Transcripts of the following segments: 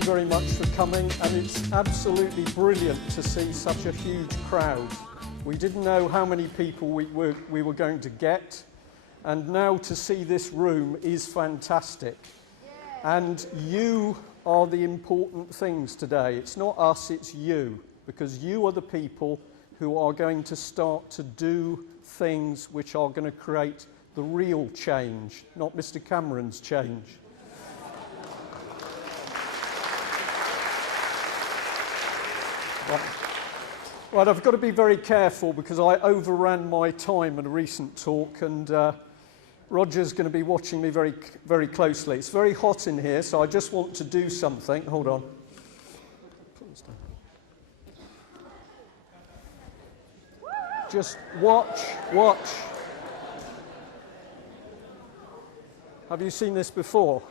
Very much for coming, and it's absolutely brilliant to see such a huge crowd. We didn't know how many people we were going to get, and now to see this room is fantastic. And you are the important things today. It's not us, it's you, because you are the people who are going to start to do things which are going to create the real change, not Mr. Cameron's change. Right, I've got to be very careful because I overran my time in a recent talk, and Roger's going to be watching me very, very closely. It's very hot in here, so I just want to do something. Hold on. Just watch. Have you seen this before?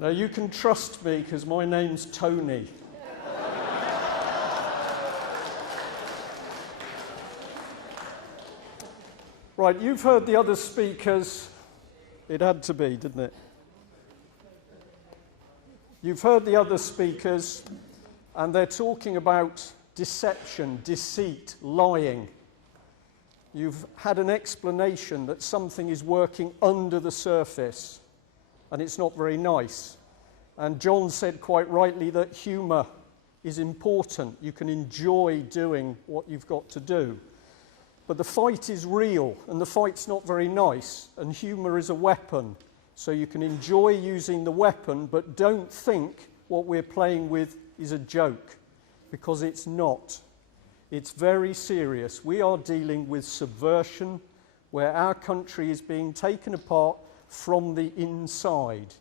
Now, you can trust me because my name's Tony. Right, you've heard the other speakers. It had to be, didn't it? You've heard the other speakers, and they're talking about deception, deceit, lying. You've had an explanation that something is working under the surface, and it's not very nice. And John said quite rightly that humour is important. You can enjoy doing what you've got to do. But the fight is real, and the fight's not very nice, and humour is a weapon. So you can enjoy using the weapon, but don't think what we're playing with is a joke, because it's not. It's very serious. We are dealing with subversion, where our country is being taken apart from the inside.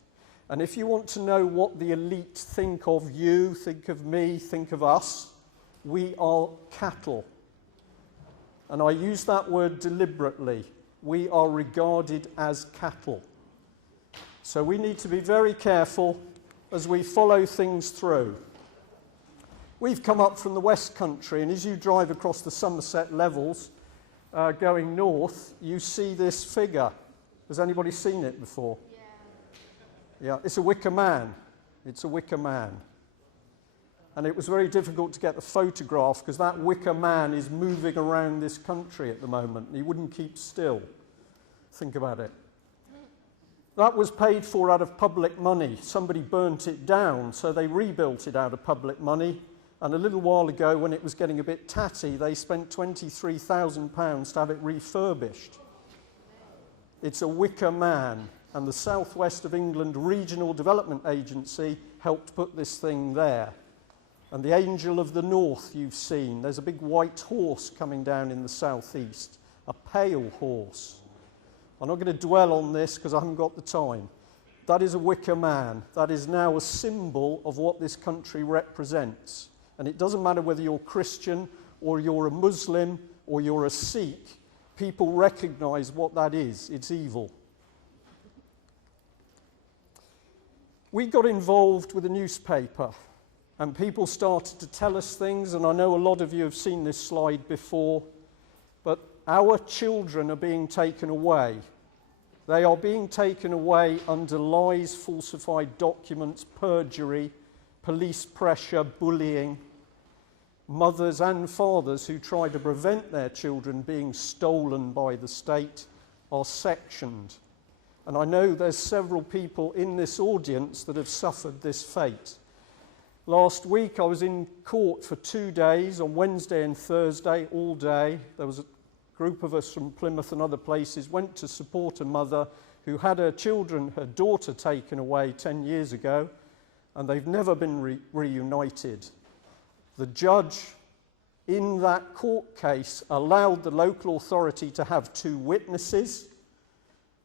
And if you want to know what the elite think of you, think of me, think of us, we are cattle. And I use that word deliberately. We are regarded as cattle. So we need to be very careful as we follow things through. We've come up from the West Country, and as you drive across the Somerset levels going north, you see this figure. Has anybody seen it before? Yeah, it's a wicker man. It's a wicker man. And it was very difficult to get the photograph because that wicker man is moving around this country at the moment. He wouldn't keep still. Think about it. That was paid for out of public money. Somebody burnt it down, so they rebuilt it out of public money. And a little while ago, when it was getting a bit tatty, they spent £23,000 to have it refurbished. It's a wicker man, and the South West of England Regional Development Agency helped put this thing there. And the Angel of the North you've seen. There's a big white horse coming down in the southeast, a pale horse. I'm not going to dwell on this because I haven't got the time. That is a wicker man. That is now a symbol of what this country represents. And it doesn't matter whether you're Christian or you're a Muslim or you're a Sikh. People recognize what that is. It's evil. We got involved with a newspaper, and people started to tell us things, and I know a lot of you have seen this slide before, but our children are being taken away. They are being taken away under lies, falsified documents, perjury, police pressure, bullying. Mothers and fathers who try to prevent their children being stolen by the state are sectioned. And I know there's several people in this audience that have suffered this fate. Last week I was in court for 2 days, on Wednesday and Thursday, all day. There was a group of us from Plymouth and other places, went to support a mother who had her daughter taken away 10 years ago, and they've never been reunited. The judge in that court case allowed the local authority to have 2 witnesses,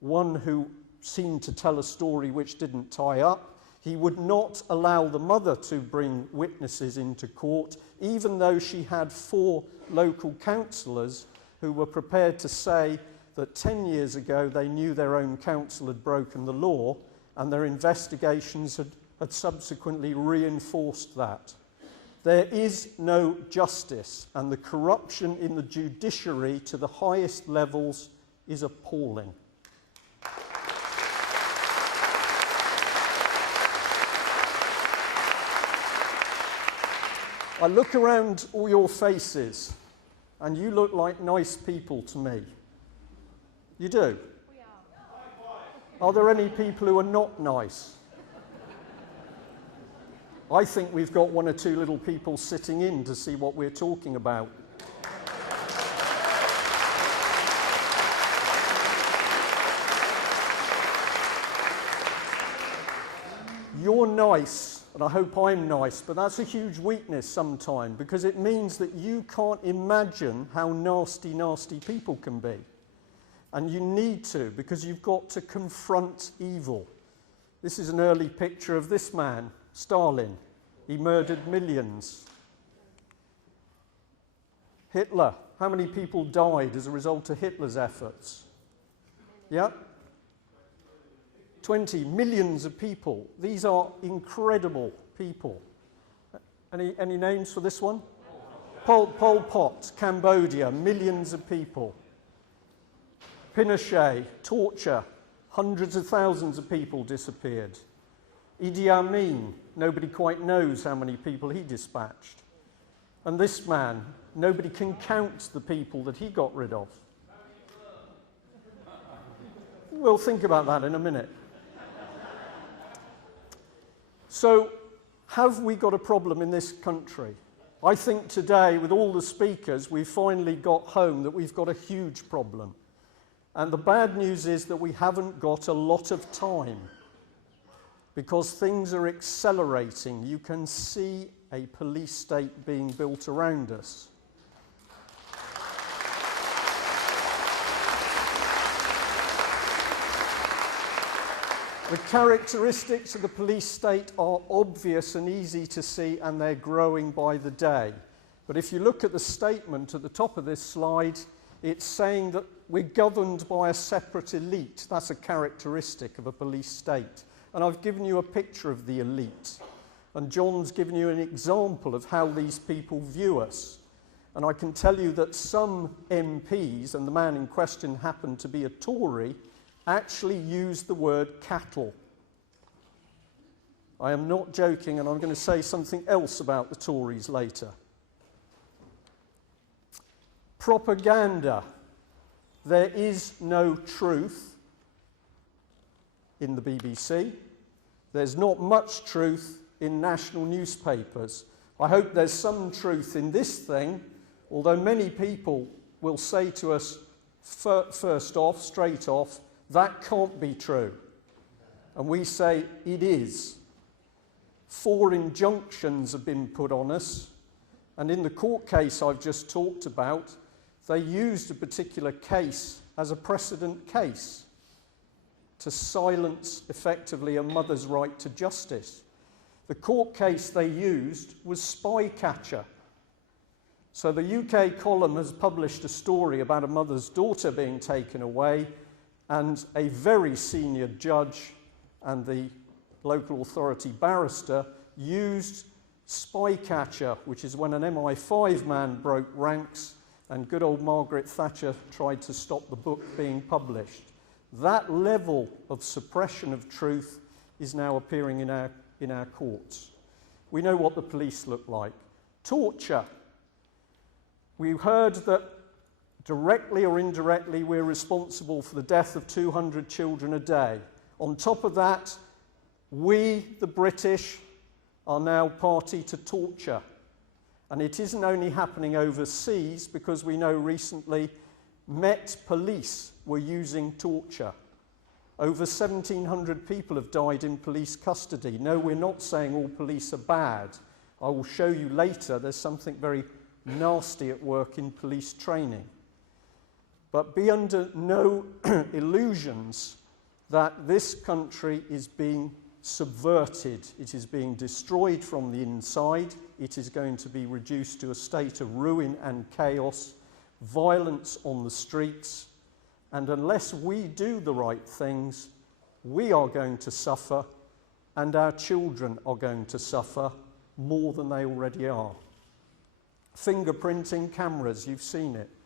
one who seemed to tell a story which didn't tie up. He would not allow the mother to bring witnesses into court, even though she had 4 local councillors who were prepared to say that 10 years ago they knew their own council had broken the law, and their investigations had subsequently reinforced that. There is no justice, and the corruption in the judiciary to the highest levels is appalling. I look around all your faces, and you look like nice people to me. You do? Are there any people who are not nice? I think we've got 1 or 2 little people sitting in to see what we're talking about. You're nice, and I hope I'm nice, but that's a huge weakness sometimes, because it means that you can't imagine how nasty, nasty people can be. And you need to, because you've got to confront evil. This is an early picture of this man, Stalin. He murdered millions. Hitler. How many people died as a result of Hitler's efforts? Yeah? 20 millions of people. These are incredible people. Any names for this one? Pol Pot, Cambodia, millions of people. Pinochet, torture, hundreds of thousands of people disappeared. Idi Amin, nobody quite knows how many people he dispatched. And this man, nobody can count the people that he got rid of. We'll think about that in a minute. So, have we got a problem in this country? I think today, with all the speakers, we've finally got home that we've got a huge problem. And the bad news is that we haven't got a lot of time, because things are accelerating. You can see a police state being built around us. The characteristics of the police state are obvious and easy to see, and they're growing by the day. But if you look at the statement at the top of this slide, it's saying that we're governed by a separate elite. That's a characteristic of a police state. And I've given you a picture of the elite. And John's given you an example of how these people view us. And I can tell you that some MPs, and the man in question happened to be a Tory, actually used the word cattle. I am not joking, and I'm going to say something else about the Tories later. Propaganda. There is no truth in the BBC. There's not much truth in national newspapers. I hope there's some truth in this thing, although many people will say to us first off, straight off, that can't be true. And we say it is. 4 injunctions have been put on us, and in the court case I've just talked about, they used a particular case as a precedent case to silence effectively a mother's right to justice. The court case they used was Spycatcher. So the UK column has published a story about a mother's daughter being taken away, and a very senior judge and the local authority barrister used Spycatcher, which is when an MI5 man broke ranks and good old Margaret Thatcher tried to stop the book being published. That level of suppression of truth is now appearing in our courts. We know what the police look like. Torture. We heard that directly or indirectly we're responsible for the death of 200 children a day. On top of that, we, the British, are now party to torture. And it isn't only happening overseas, because we know recently Met Police were using torture. Over 1,700 people have died in police custody. No, we're not saying all police are bad. I will show you later there's something very nasty at work in police training. But be under no illusions that this country is being subverted. It is being destroyed from the inside. It is going to be reduced to a state of ruin and chaos, violence on the streets, and unless we do the right things, we are going to suffer, and our children are going to suffer more than they already are. Fingerprinting cameras, you've seen it.